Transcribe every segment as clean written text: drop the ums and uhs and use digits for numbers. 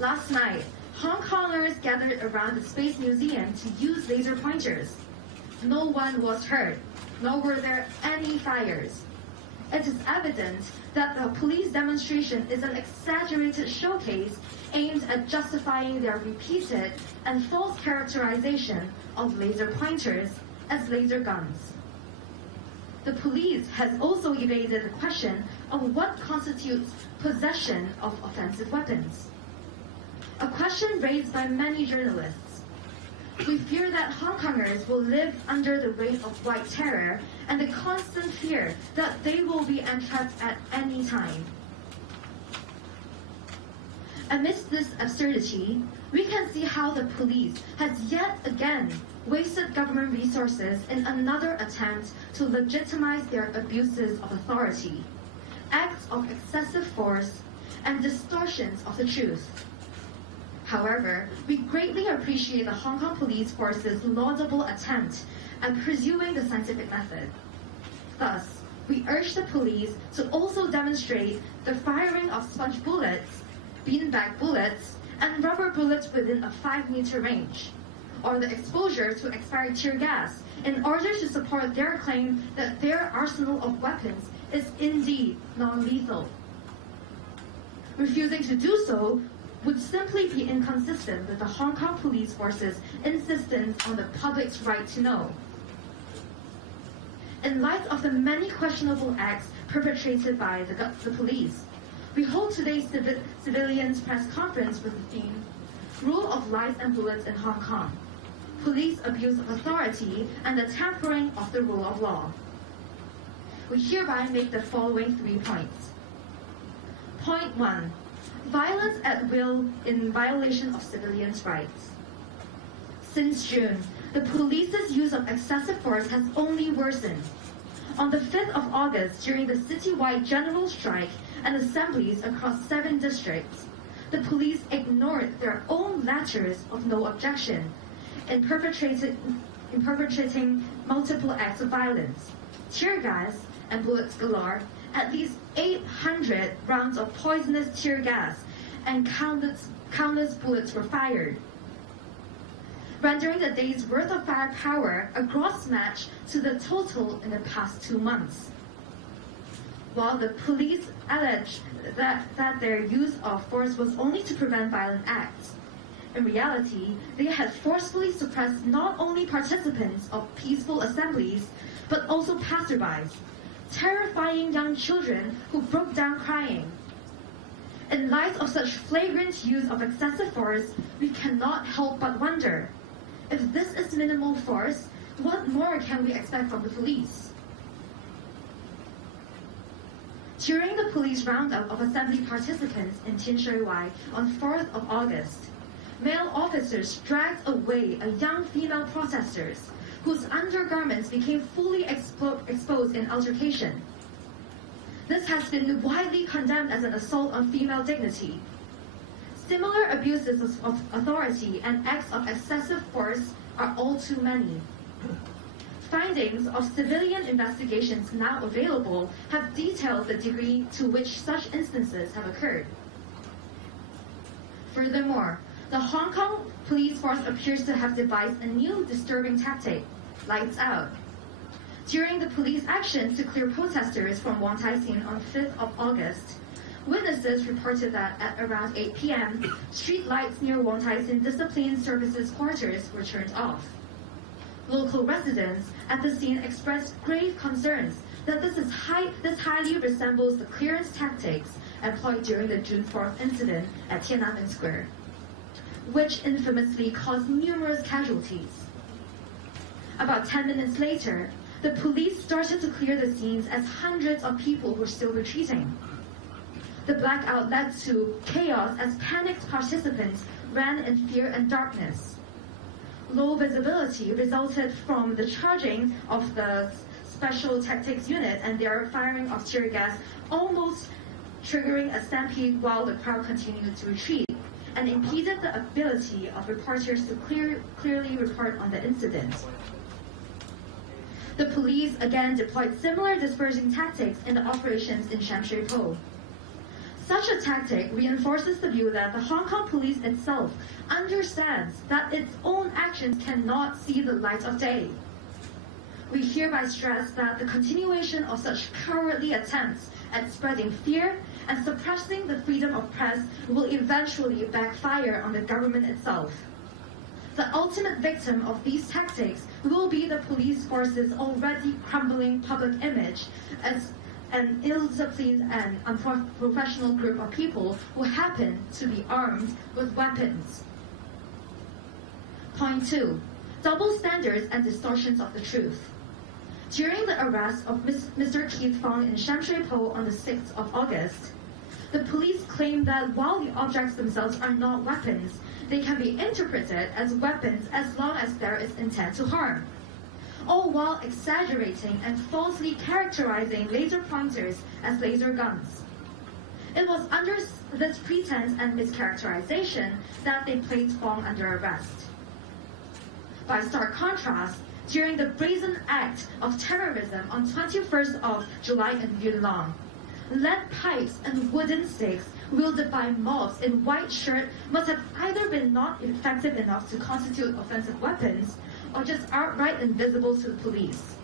Last night, Hong Kongers gathered around the Space Museum to use laser pointers. No one was hurt, nor were there any fires. It is evident that the police demonstration is an exaggerated showcase aimed at justifying their repeated and false characterization of laser pointers as laser guns. The police has also evaded the question of what constitutes possession of offensive weapons, a question raised by many journalists. We fear that Hong Kongers will live under the reign of white terror and the constant fear that they will be entrapped at any time. Amidst this absurdity, we can see how the police has yet again wasted government resources in another attempt to legitimize their abuses of authority, acts of excessive force, and distortions of the truth. However, we greatly appreciate the Hong Kong Police Force's laudable attempt at pursuing the scientific method. Thus, we urge the police to also demonstrate the firing of sponge bullets, beanbag bullets, and rubber bullets within a 5-meter range, or the exposure to expired tear gas in order to support their claim that their arsenal of weapons is indeed non-lethal. Refusing to do so would simply be inconsistent with the Hong Kong Police Force's insistence on the public's right to know. In light of the many questionable acts perpetrated by the police, we hold today's civilians press conference with the theme, Rule of Lies and Bullets in Hong Kong, Police Abuse of Authority and the Tampering of the Rule of Law. We hereby make the following 3 points. Point 1. Violence at will in violation of civilians' rights. Since June, the police's use of excessive force has only worsened. On the 5th of August, during the citywide general strike and assemblies across 7 districts, the police ignored their own letters of no objection in perpetrating multiple acts of violence, tear gas and bullets galore, at least 800 rounds of poisonous tear gas, and countless bullets were fired, rendering the day's worth of firepower a gross match to the total in the past 2 months. While the police alleged that their use of force was only to prevent violent acts, in reality, they had forcefully suppressed not only participants of peaceful assemblies, but also passersby, terrifying young children who broke down crying. In light of such flagrant use of excessive force, we cannot help but wonder, if this is minimal force, what more can we expect from the police? During the police roundup of assembly participants in Tin Shui Wai on 4th of August, male officers dragged away a young female protesters whose undergarments became fully exposed in altercation. This has been widely condemned as an assault on female dignity. Similar abuses of authority and acts of excessive force are all too many. Findings of civilian investigations now available have detailed the degree to which such instances have occurred. Furthermore, the Hong Kong police force appears to have devised a new disturbing tactic, lights out. During the police actions to clear protesters from Wong Tai Sin on 5th of August, witnesses reported that at around 8 p.m., street lights near Wong Tai Sin Discipline Services quarters were turned off. Local residents at the scene expressed grave concerns that this highly resembles the clearance tactics employed during the June 4th incident at Tiananmen Square, which infamously caused numerous casualties. About 10 minutes later, the police started to clear the scenes as hundreds of people were still retreating. The blackout led to chaos as panicked participants ran in fear and darkness. Low visibility resulted from the charging of the Special Tactics Unit and their firing of tear gas, almost triggering a stampede while the crowd continued to retreat, and impeded the ability of reporters to clearly report on the incident. The police again deployed similar dispersing tactics in the operations in Sham Shui Po. Such a tactic reinforces the view that the Hong Kong police itself understands that its own actions cannot see the light of day. We hereby stress that the continuation of such cowardly attempts at spreading fear and suppressing the freedom of press will eventually backfire on the government itself. The ultimate victim of these tactics will be the police force's already crumbling public image as an ill-disciplined and unprofessional group of people who happen to be armed with weapons. Point 2. Double standards and distortions of the truth. During the arrest of Mr. Keith Fong in Sham Shui Po on the 6th of August, the police claimed that while the objects themselves are not weapons, they can be interpreted as weapons as long as there is intent to harm, all while exaggerating and falsely characterizing laser pointers as laser guns. It was under this pretense and mischaracterization that they placed Fong under arrest. By stark contrast, during the brazen act of terrorism on 21st of July in Yuen Long, lead pipes and wooden sticks wielded by mobs in white shirt must have either been not effective enough to constitute offensive weapons or just outright invisible to the police.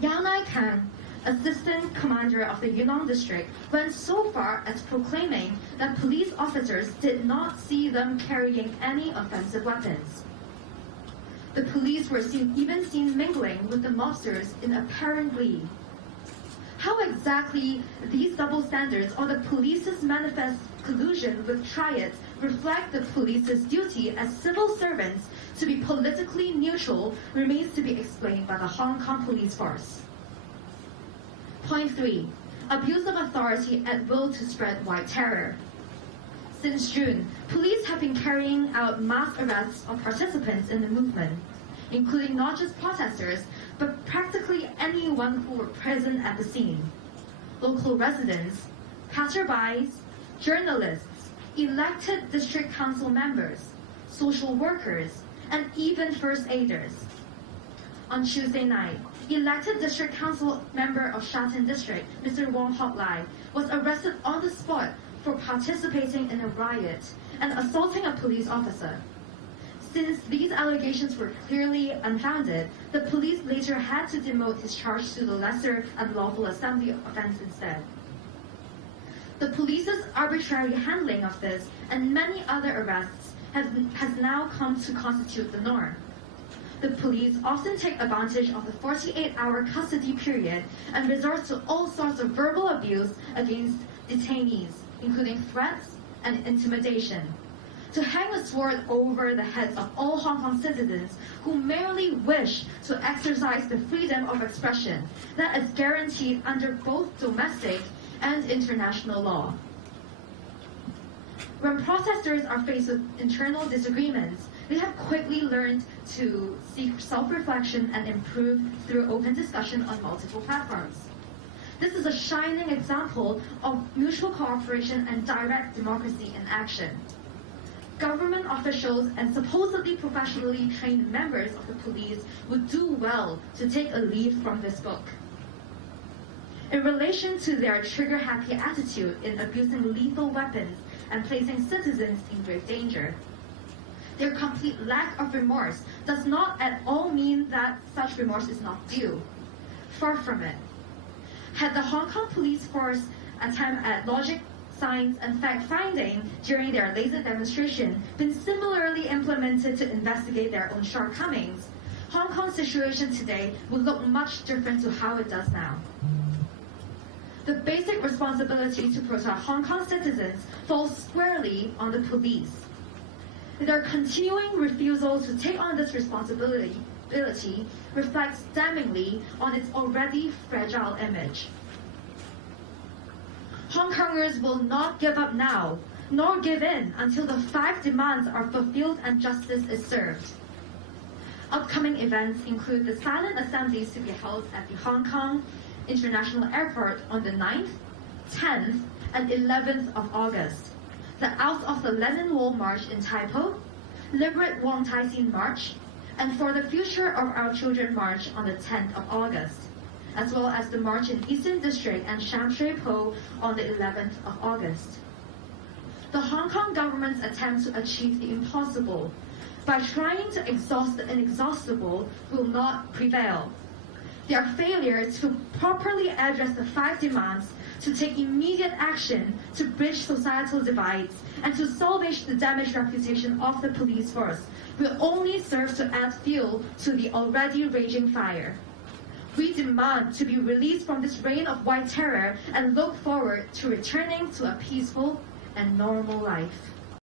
Yang Nai Kan, assistant commander of the Yuen Long district, went so far as proclaiming that police officers did not see them carrying any offensive weapons. The police were even seen mingling with the mobsters in apparent glee. How exactly these double standards or the police's manifest collusion with triads reflect the police's duty as civil servants to be politically neutral remains to be explained by the Hong Kong police force. Point 3. Abuse of authority at will to spread white terror. Since June, police have been carrying out mass arrests of participants in the movement, including not just protesters, but practically anyone who were present at the scene. Local residents, passersby, journalists, elected district council members, social workers, and even first aiders. On Tuesday night, elected district council member of Sha Tin district, Mr. Wong Hock Lai, was arrested on the spot for participating in a riot and assaulting a police officer. Since these allegations were clearly unfounded, the police later had to demote his charge to the lesser unlawful assembly offense instead. The police's arbitrary handling of this and many other arrests has now come to constitute the norm. The police often take advantage of the 48-hour custody period and resort to all sorts of verbal abuse against detainees, including threats and intimidation, to hang a sword over the heads of all Hong Kong citizens who merely wish to exercise the freedom of expression that is guaranteed under both domestic and international law. When protesters are faced with internal disagreements, they have quickly learned to seek self-reflection and improve through open discussion on multiple platforms. This is a shining example of mutual cooperation and direct democracy in action. Government officials and supposedly professionally trained members of the police would do well to take a leaf from this book. In relation to their trigger-happy attitude in abusing lethal weapons and placing citizens in grave danger, their complete lack of remorse does not at all mean that such remorse is not due. Far from it. Had the Hong Kong police force attempt at logic, science, and fact-finding during their laser demonstration been similarly implemented to investigate their own shortcomings, Hong Kong's situation today would look much different to how it does now. The basic responsibility to protect Hong Kong citizens falls squarely on the police. Their continuing refusal to take on this responsibility reflects damningly on its already fragile image. Hong Kongers will not give up now, nor give in until the 5 demands are fulfilled and justice is served. Upcoming events include the silent assemblies to be held at the Hong Kong International Airport on the 9th, 10th, and 11th of August, the Out of the Lenin Wall March in Tai Po, Liberate Wong Tai Sin March, and For the Future of Our Children March on the 10th of August. as well as the march in Eastern District and Sham Shui Po on the 11th of August. The Hong Kong government's attempt to achieve the impossible by trying to exhaust the inexhaustible will not prevail. Their failure to properly address the 5 demands, to take immediate action to bridge societal divides, and to salvage the damaged reputation of the police force will only serve to add fuel to the already raging fire. We demand to be released from this reign of white terror and look forward to returning to a peaceful and normal life.